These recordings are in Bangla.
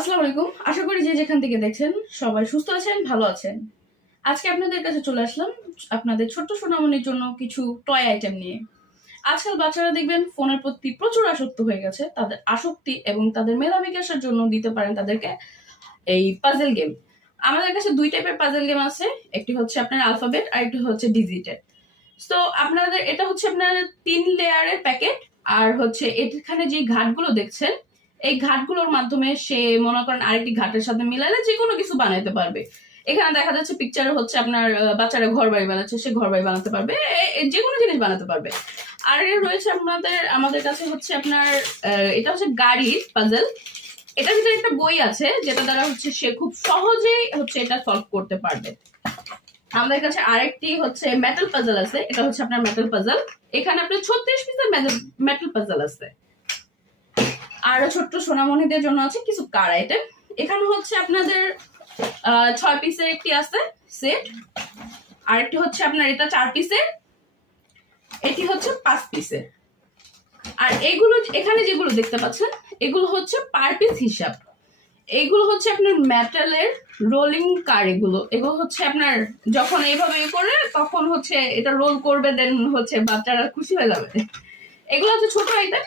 আসসালামু আলাইকুম। আশা করি যে যেখান থেকে দেখছেন সবাই সুস্থ আছেন, ভালো আছেন। আজকে আপনাদের কাছে চলে আসলাম আপনাদের ছোট্ট সোনামনির জন্য কিছু টয় আইটেম নিয়ে। আজকাল বাচ্চারা দেখবেন ফোনের প্রতি প্রচুর আসক্ত হয়ে গেছে। তাদের আসক্তি এবং তাদের মেধা বিকাশের জন্য দিতে পারেন তাদেরকে এই পাজল গেম। আমাদের কাছে দুই টাইপের পাজল গেম আছে, একটি হচ্ছে আপনার আলফাবেট আর একটি হচ্ছে ডিজিটের। তো আপনাদের এটা হচ্ছে আপনার 3 লেয়ারের প্যাকেট। আর হচ্ছে এখানে যে ঘাটগুলো দেখছেন এই ঘাটগুলোর মাধ্যমে সে মনে করেন আরেকটি ঘাটের সাথে মিলালে যে কোনো কিছু বানাইতে পারবে। এখানে দেখা যাচ্ছে পিকচারে হচ্ছে আপনার বাচ্চারা ঘর বাড়ি বানাচ্ছে, সে ঘর বাড়ি বানাতে পারবে, যে কোনো জিনিস বানাতে পারবে। আর রয়েছে আমাদের কাছে হচ্ছে আপনার এটা হচ্ছে গাড়ির পাজল। এটার ভিতরে একটা বই আছে যেটা দ্বারা হচ্ছে সে খুব সহজেই হচ্ছে এটা সলভ করতে পারবে। আমাদের কাছে আরেকটি হচ্ছে মেটাল পাজল আছে, এটা হচ্ছে আপনার মেটাল পাজল। এখানে আপনার 36 পিসের মেটাল পাজল আছে। আরো ছোট্ট সোনামণিদের জন্য আছে কিছু কার আইটেম। এখানে হচ্ছে আপনাদের 6 পিসের একটি আছে সেট, আরেকটি হচ্ছে আপনার এটা 4 পিসের, এটি হচ্ছে 5 পিসের। আর এগুলো এখানে যেগুলো দেখতে পাচ্ছেন এগুলো হচ্ছে পার পিস হিসাব। এগুলো হচ্ছে আপনার মেটালের রোলিং কার। এগুলো হচ্ছে আপনার যখন এইভাবে করে তখন হচ্ছে এটা রোল করবে, দেন হচ্ছে বাচ্চারা খুশি হয়ে যাবে। এগুলো হচ্ছে ছোট আইটেম,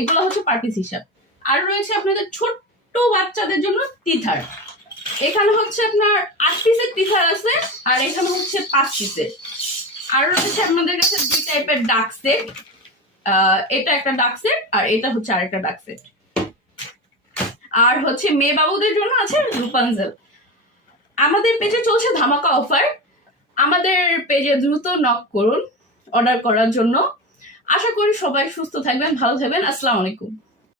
এগুলো হচ্ছে পার পিস হিসাব। আর রয়েছে আপনাদের ছোট্ট বাচ্চাদের জন্য টিথার। এখানে হচ্ছে আপনার 8 পিসের টিথার আছে, আর এখানে হচ্ছে 5 পিসের। আর রয়েছে আপনাদের কাছে 2 টাইপের ডাক সেট, এটা একটা ডাক সেট আর এটা হচ্ছে আরেকটা ডাক সেট। আর হচ্ছে মেয়ে বাবুদের জন্য আছে রূপাঞ্জল। আমাদের পেজে চলছে ধামাকা অফার। আমাদের পেজে দ্রুত নক করুন অর্ডার করার জন্য। আশা করি সবাই সুস্থ থাকবেন, ভালো থাকবেন। আসসালামু আলাইকুম।